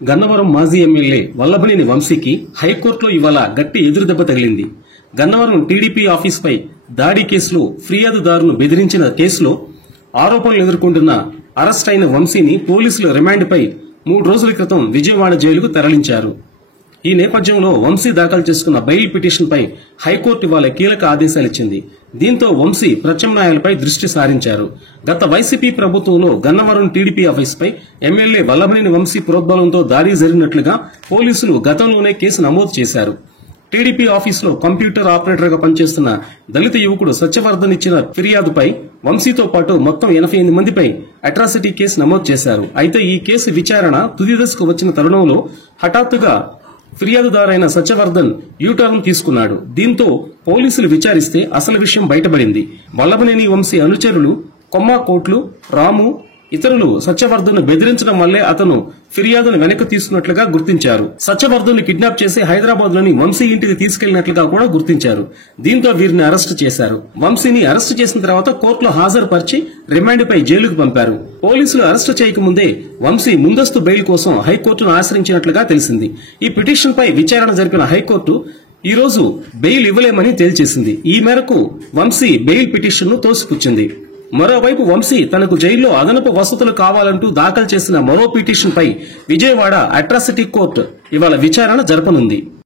గన్నవరం మాజీ ఎమ్మెల్యే వల్లభనేని వంశీకి హైకోర్టులో ఇవాళ గట్టి ఎదురుదెబ్బ తగిలింది. గన్నవరం టీడీపీ ఆఫీస్పై దాడి కేసులో ఫిర్యాదుదారును బెదిరించిన కేసులో ఆరోపణలు ఎదుర్కొంటున్న అరెస్ట్ అయిన వంశీని పోలీసులు రిమాండ్పై 3 రోజుల క్రితం విజయవాడ జైలుకు తరలించారు. ఈ నేపథ్యంలో వంశీ దాఖలు చేసుకున్న బెయిల్ పిటిషన్పై హైకోర్టు ఇవాళ కీలక ఆదేశాలిచ్చింది. దీంతో వంశీ ప్రత్యామ్నాయాలపై దృష్టి సారించారు. గత వైసీపీ ప్రభుత్వంలో గన్నవరం టీడీపీ ఆఫీస్పై ఎమ్మెల్యే వల్లభనేని వంశీ ప్రోద్బలంతో దాడి జరిగినట్లుగా పోలీసులు గతంలోనే కేసు నమోదు చేశారు. టీడీపీ ఆఫీసులో కంప్యూటర్ ఆపరేటర్ గా పనిచేస్తున్న దళిత యువకుడు సత్యవర్ధన్ ఇచ్చిన ఫిర్యాదుపై వంశీతో పాటు మొత్తం 88 మందిపై అట్రాసిటీ కేసు నమోదు చేశారు. అయితే ఈ కేసు విచారణ తుది దశకు వచ్చిన తరుణంలో హఠాత్తుగా ఫిర్యాదుదారైన సత్యవర్ధన్ యూటర్న్ తీసుకున్నాడు. దీంతో పోలీసులు విచారిస్తే అసలు విషయం బయటపడింది. వల్లభనేని వంశీ అనుచరులు కొమ్మ కోట్లు, రాము ఇతరులు సత్యవర్ధన్ బెదిరించడం వల్లే అతను ఫిర్యాదును వెనక్కి తీసుకున్నట్లుగా గుర్తించారు. సత్యవర్ధన్ కిడ్నాప్ చేసి హైదరాబాద్ లోని వంశీ ఇంటికి తీసుకెళ్లినట్లుగా కూడా గుర్తించారు. దీంతో వీరిని అరెస్టు చేశారు. వంశీని అరెస్టు చేసిన తర్వాత కోర్టులో హాజరుపరిచి రిమాండ్పై జైలుకు పంపారు. పోలీసులు అరెస్టు చేయకముందే వంశీ ముందస్తు బెయిల్ కోసం హైకోర్టును ఆశ్రయించినట్లుగా తెలిసింది. ఈ పిటిషన్పై విచారణ జరిపిన హైకోర్టు ఈ రోజు బెయిల్ ఇవ్వలేమని తేల్చేసింది. ఈ మేరకు వంశీ బెయిల్ పిటిషన్ను తోసిపుచ్చింది. మరోవైపు వంశీ తనకు జైల్లో అదనపు వసతులు కావాలంటూ దాఖలు చేసిన మరో పిటిషన్పై విజయవాడ అట్రాసిటీ కోర్టు ఇవాళ విచారణ జరపనుంది.